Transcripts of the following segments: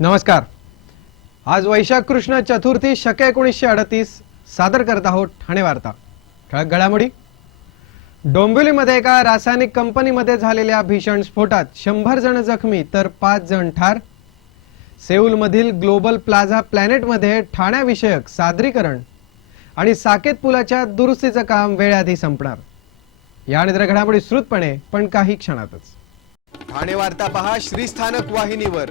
नमस्कार. आज वैशाख कृष्ण चतुर्थी शक एकोणीसशे अडतीस सादर करत आहोत ठाणे वार्ता. ठळक घडामोडी. डोंबिवलीमध्ये एका रासायनिक कंपनीमध्ये झालेल्या भीषण स्फोटात शंभर जण जखमी तर पाच जण ठार. सेऊलमधील ग्लोबल प्लाझा प्लॅनेटमध्ये ठाण्याविषयक सादरीकरण आणि साकेत पुलाच्या दुरुस्तीचं काम वेळाआधी संपणार. या आणि घडामोडी श्रुतपणे पण काही क्षणातच. ठाणे वार्ता पहा श्रीस्थानक वाहिनीवर.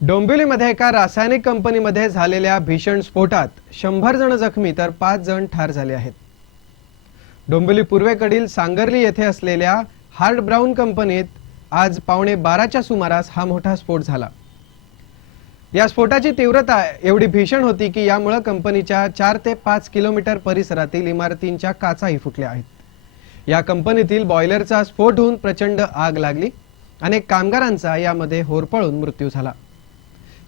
डोंबिवलीमध्ये एका रासायनिक कंपनीमध्ये झालेल्या भीषण स्फोटात शंभर जण जखमी तर पाच जण ठार झाले आहेत. डोंबिवली पूर्वेकडील सांगर्ली येथे असलेल्या हार्ड ब्राऊन कंपनीत आज पावणे बाराच्या सुमारास हा मोठा स्फोट झाला. या स्फोटाची तीव्रता एवढी भीषण होती की यामुळे कंपनीच्या चार ते पाच किलोमीटर परिसरातील इमारतींच्या काचाही फुटल्या आहेत. या कंपनीतील बॉयलरचा स्फोट होऊन प्रचंड आग लागली. अनेक कामगारांचा यामध्ये होरपळून मृत्यू झाला.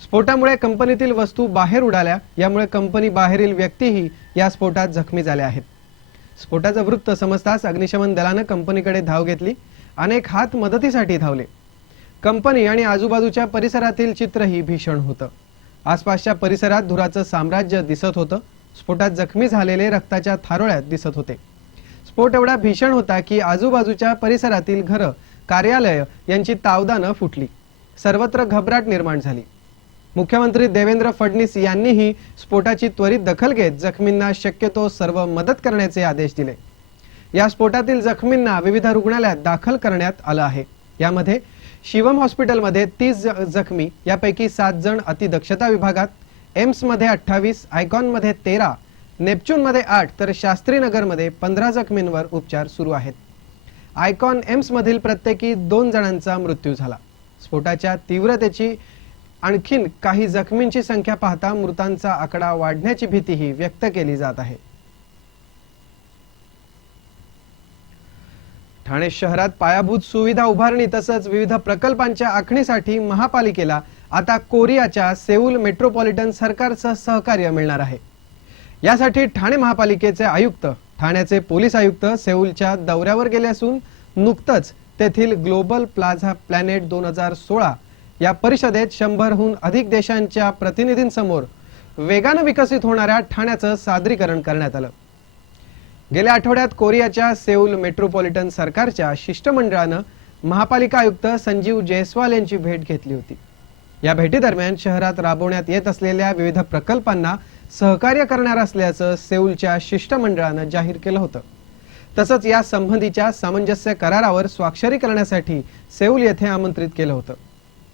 स्फोटामुळे कंपनीतील वस्तू बाहेर उडाल्या यामुळे कंपनी बाहेरील व्यक्तीही या स्फोटात जखमी झाल्या आहेत. स्फोटाचं वृत्त समजताच अग्निशमन दलानं कंपनीकडे धाव घेतली अनेक हात मदतीसाठी धावले. कंपनी आणि आजूबाजूच्या परिसरातील चित्रही भीषण होतं. आसपासच्या परिसरात धुराचं साम्राज्य दिसत होतं स्फोटात जखमी झालेले रक्ताच्या थारोळ्यात दिसत होते. स्फोट एवढा भीषण होता की आजूबाजूच्या परिसरातील घरं कार्यालय यांची तावदानं फुटली. सर्वत्र घबराट निर्माण झाली. मुख्यमंत्री देवेंद्र फडणवीस यांनीही स्फोटाची त्वरित दखल घेत जखमींना शक्यतो सर्व मदत करण्याचे आदेश दिले. या स्फोटातील जखमींना विविध रुग्णालयात दाखल करण्यात आलं आहे. यामध्ये शिवम हॉस्पिटलमध्ये तीस जखमी यापैकी सात जण अतिदक्षता विभागात एम्समध्ये अठ्ठावीस आयकॉनमध्ये तेरा नेपच्यूनमध्ये आठ तर शास्त्रीनगरमध्ये पंधरा जखमींवर उपचार सुरू आहेत. आयकॉन एम्समधील प्रत्येकी दोन जणांचा मृत्यू झाला. स्फोटाच्या तीव्रतेची आणखीन काही जखमींची संख्या पाहता मृतांचा आकडा वाढण्याची भीतीही व्यक्त केली जात आहे. ठाणे शहरात पायाभूत सुविधा उभारणी तसंच विविध प्रकल्पांच्या आखणीसाठी महापालिकेला आता कोरियाच्या सेऊल मेट्रोपॉलिटन सरकारचं सहकार्य मिळणार आहे. यासाठी ठाणे महापालिकेचे आयुक्त ठाण्याचे पोलीस आयुक्त सेऊलच्या दौऱ्यावर गेले असून नुकतंच तेथील ग्लोबल प्लाझा प्लॅनेट दोन हजार सोळा या परिषदेत शंभरहून अधिक देशांच्या प्रतिनिधींसमोर वेगानं विकसित होणाऱ्या ठाण्याचं सादरीकरण करण्यात आलं. गेल्या आठवड्यात कोरियाच्या सेऊल मेट्रोपॉलिटन सरकारच्या शिष्टमंडळानं महापालिका आयुक्त संजीव जयस्वाल यांची भेट घेतली होती. या भेटीदरम्यान शहरात राबवण्यात येत असलेल्या विविध प्रकल्पांना सहकार्य करणार असल्याचं सेऊलच्या शिष्टमंडळानं जाहीर केलं होतं. तसंच या संबंधीच्या सामंजस्य करारावर स्वाक्षरी करण्यासाठी सेऊल येथे आमंत्रित केलं होतं.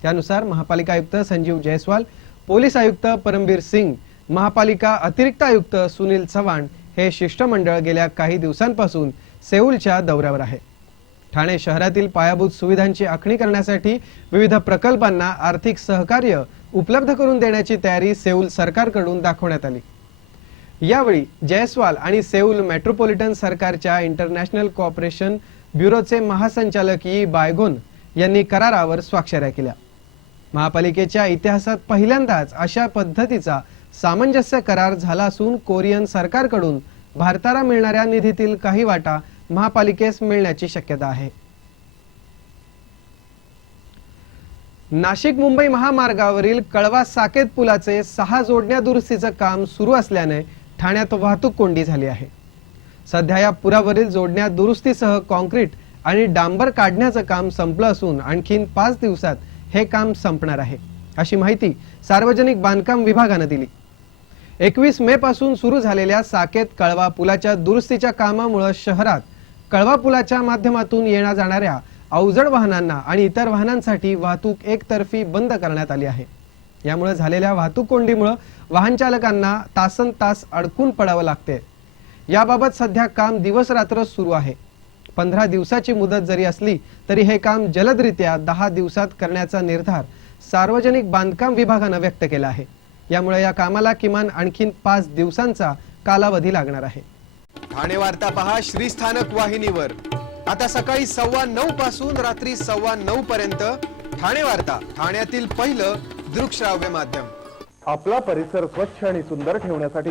त्यानुसार महापालिका आयुक्त संजीव जयस्वाल पोलीस आयुक्त परमबीर सिंग महापालिका अतिरिक्त आयुक्त सुनील चव्हाण हे शिष्टमंडळ गेल्या काही दिवसांपासून सेऊलच्या दौऱ्यावर आहे. ठाणे शहरातील पायाभूत सुविधांची आखणी करण्यासाठी विविध प्रकल्पांना आर्थिक सहकार्य उपलब्ध करून देण्याची तयारी सेऊल सरकारकडून दाखवण्यात आली. यावेळी जयस्वाल आणि सेऊल मेट्रोपॉलिटन सरकारच्या इंटरनॅशनल कॉपरेशन ब्युरोचे महासंचालक ई बायगोन यांनी करारावर स्वाक्षऱ्या केल्या. महापालिकेच्या इतिहासात पहिल्यांदाच अशा पद्धतीचा सामंजस्य करार झाला असून कोरियन सरकारकडून भारताला मिळणाऱ्या निधीतील काही वाटा महापालिकेस मिळण्याची शक्यता आहे. नाशिक मुंबई महामार्गावरील कळवा साकेत पुलाचे सहा जोडण्या दुरुस्तीचं काम सुरू असल्याने ठाण्यात वाहतूक कोंडी झाली आहे. सध्या या पुरावरील जोडण्या दुरुस्तीसह कॉन्क्रीट आणि डांबर काढण्याचं काम संपलं असून आणखीन पाच दिवसात हे काम संपणार आहे अशी माहिती सार्वजनिक बांधकाम विभागानं दिली. एकवीस मे पासून सुरू झालेल्या साकेत कळवा पुलाच्या दुरुस्तीच्या कामामुळे शहरात कळवा पुलाच्या माध्यमातून येण्या जाणाऱ्या अवजड वाहनांना आणि इतर वाहनांसाठी वाहतूक एकतर्फी बंद करण्यात आली आहे. यामुळे झालेल्या वाहतूक कोंडीमुळे वाहन चालकांना तासन तास अडकून पडावं लागते याबाबत सध्या काम दिवस रात्र सुरू आहे. पंधरा दिवसाची मुदत जरी असली तरी हे काम जलदरित्या दहा दिवसात करण्याचा निर्धार सार्वजनिक बांधकाम विभागानं व्यक्त केला आहे. यामुळे या कामाला किमान आणखीन पाच दिवसांचा कालावधी लागणार आहे. ठाणे वार्ता पहा श्रीस्थानक वाहिनीवर. आता सकाळी सव्वा नऊ पासून रात्री सव्वा नऊ पर्यंत ठाणे वार्ता ठाण्यातील पहिलं दृकश्राव्य माध्यम. आपला परिसर स्वच्छ आणि सुंदर ठेवण्यासाठी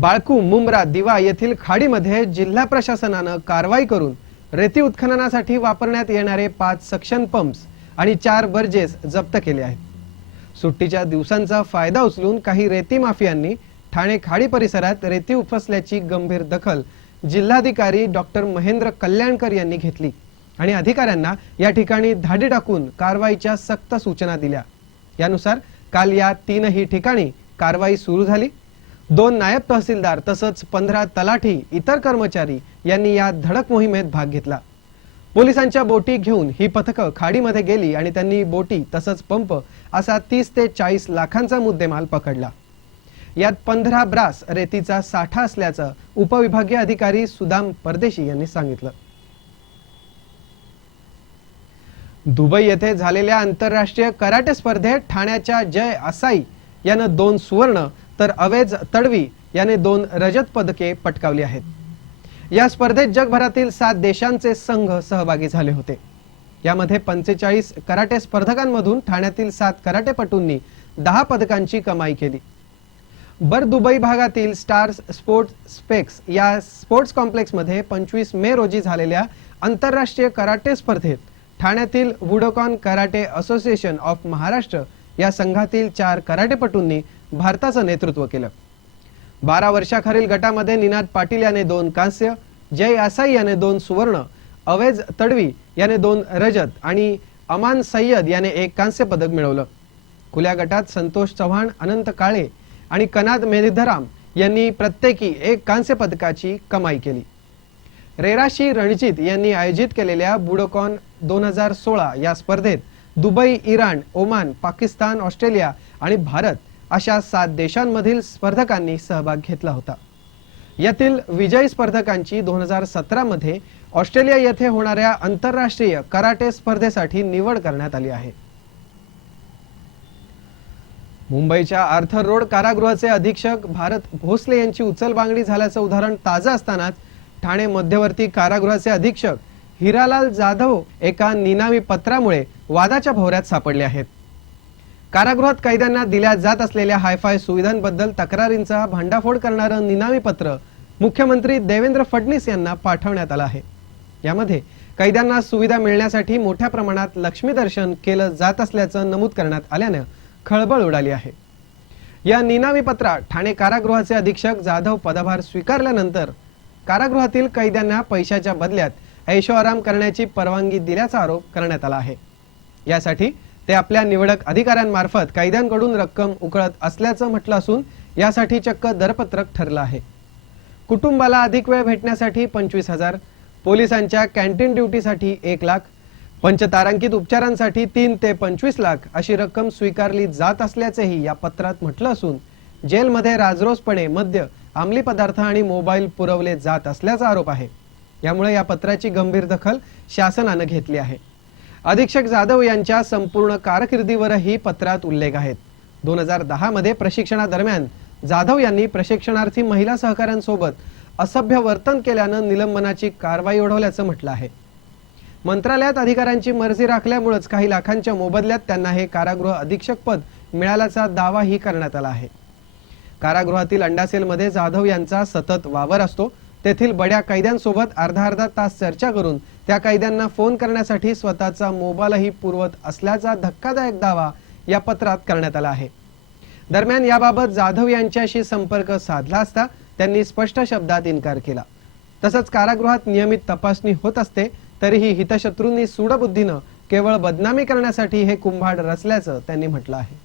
बाळकू मुंब्रा दिवा येथील खाडीमध्ये जिल्हा प्रशासनानं कारवाई करून रेती उत्खननासाठी वापरण्यात येणारे पाच सक्शन पंप्स आणि चार बर्जेस जप्त केले आहेत. सुट्टीच्या दिवसांचा फायदा उचलून काही रेती माफियांनी ठाणे खाडी परिसरात रेती उपसल्याची गंभीर दखल जिल्हाधिकारी डॉक्टर महेंद्र कल्याणकर यांनी घेतली आणि अधिकाऱ्यांना या ठिकाणी धाडी टाकून कारवाईच्या सक्त सूचना दिल्या. यानुसार काल या तीनही ठिकाणी कारवाई सुरू झाली. दोन नायब तहसीलदार तसंच पंधरा तलाठी इतर कर्मचारी यांनी या धडक मोहिमेत भाग घेतला. पोलिसांच्या बोटी घेऊन ही पथकं खाडीमध्ये गेली आणि त्यांनी बोटी तसंच पंप असा तीस ते चाळीस लाखांचा मुद्देमाल पकडला. यात पंधरा ब्रास रेतीचा साठा असल्याचं उपविभागीय अधिकारी सुदाम परदेशी यांनी सांगितलं. दुबई येथे झालेल्या आंतरराष्ट्रीय कराटे स्पर्धेत ठाण्याच्या जय असाई यानं दोन सुवर्ण तर अवेज तडवी याने दोन रजत पदके पटकावली आहेत. या स्पर्धेत जगभरातील सात देशांचे संघ सहभागी झाले होते. यामध्ये पंचेचाळीस कराटे स्पर्धकांमधून ठाण्यातील सात कराटेपटूंनी दहा पदकांची कमाई केली. बर दुबई भागातील स्टार्स स्पोर्ट्स स्पेक्स या स्पोर्ट्स कॉम्प्लेक्समध्ये पंचवीस मे रोजी झालेल्या आंतरराष्ट्रीय कराटे स्पर्धेत ठाण्यातील वुडोकॉन कराटे असोसिएशन ऑफ महाराष्ट्र या संघातील चार कराटेपटूंनी भारताचं नेतृत्व केलं. बारा वर्षाखालील गटामध्ये निनाद पाटील याने दोन कांस्य जय आसाई याने दोन सुवर्ण अवेज तडवी याने दोन रजत आणि अमान सय्यद याने एक कांस्य पदक मिळवलं. खुल्या गटात संतोष चव्हाण अनंत काळे आणि कनाद मेधिधराम यांनी प्रत्येकी एक कांस्य पदकाची कमाई केली. रेराशी रणजित यांनी आयोजित केलेल्या बुडोकॉन दोन हजार सोळा या स्पर्धेत Dubai Iran Oman Pakistan Australia आणि भारत अशा सात देशांमधील स्पर्धकांनी सहभाग घेतला होता. यातील विजयी स्पर्धकांची दोन हजार सतरा मध्ये ऑस्ट्रेलिया येथे होणाऱ्या आंतरराष्ट्रीय कराटे स्पर्धेसाठी निवड करण्यात आली आहे. मुंबईच्या आर्थर रोड कारागृहाचे अधीक्षक भारत भोसले यांची उचलबांगडी झाल्याचं उदाहरण ताजं असतानाच ठाणे मध्यवर्ती कारागृहाचे अधीक्षक हिरालाल जाधव एका निनामी पत्रामुळे वादाच्या भोवऱ्यात सापडले आहेत. कारागृहात कैद्यांना दिल्या जात असलेल्या हायफाय सुविधांबद्दल तक्रारींचा भांडाफोड करणारं निनावी पत्र मुख्यमंत्री देवेंद्र फडणवीस यांना पाठवण्यात आलं आहे. यामध्ये कैद्यांना सुविधा मिळण्यासाठी मोठ्या प्रमाणात लक्ष्मी दर्शन केलं जात असल्याचं नमूद करण्यात आल्यानं खळबळ उडाली आहे. या निनावी पत्रात ठाणे कारागृहाचे अधीक्षक जाधव पदभार स्वीकारल्यानंतर कारागृहातील कैद्यांना पैशाच्या बदल्यात ऐशोआराम करण्याची परवानगी दिल्याचा आरोप करण्यात आला आहे. यासाठी ते आपल्या निवडक अधिकाऱ्यांमार्फत कायद्यांकडून रक्कम उकळत असल्याचं म्हटलं असून यासाठी चक्क दरपत्रक ठरलं आहे. कुटुंबाला अधिक वेळ भेटण्यासाठी पंचवीस हजार पोलिसांच्या कॅन्टीन ड्युटीसाठी एक लाख पंचतारांकित उपचारांसाठी तीन ते पंचवीस लाख अशी रक्कम स्वीकारली जात असल्याचेही या पत्रात म्हटलं असून जेलमध्ये राजरोसपणे मद्य अंमली पदार्थ आणि मोबाईल पुरवले जात असल्याचा आरोप आहे. यामुळे या पत्राची गंभीर दखल शासनानं घेतली आहे. अधीक्षक जाधव यांच्या संपूर्ण कारकिर्दीवरही पत्रात उल्लेख आहेत. दोन हजार दहामध्ये प्रशिक्षणादरम्यान जाधव यांनी प्रशिक्षणार्थी महिला सहकाऱ्यांसोबत असभ्य वर्तन केल्यानं निलंबनाची कारवाई ओढवल्याचं म्हटलं आहे. मंत्रालयात अधिकाऱ्यांची मर्जी राखल्यामुळेच काही लाखांच्या मोबदल्यात त्यांना हे कारागृह अधीक्षक पद मिळाल्याचा दावाही करण्यात आला आहे. कारागृहातील अंडासेलमध्ये जाधव यांचा सतत वावर असतो. तेथील बड्या कैद्यांसोबत अर्धा अर्धा तास चर्चा करून त्या कैद्यांना फोन करण्यासाठी स्वतःचा मोबाईलही पुरवत असल्याचा धक्कादायक दावा या पत्रात करण्यात आला आहे. दरम्यान याबाबत जाधव यांच्याशी संपर्क साधला असता त्यांनी स्पष्ट शब्दात इन्कार केला. तसंच कारागृहात नियमित तपासणी होत असते तरीही हितशत्रूंनी सूडबुद्धीनं केवळ बदनामी करण्यासाठी हे कुंभाड रचल्याचं त्यांनी म्हटलं आहे.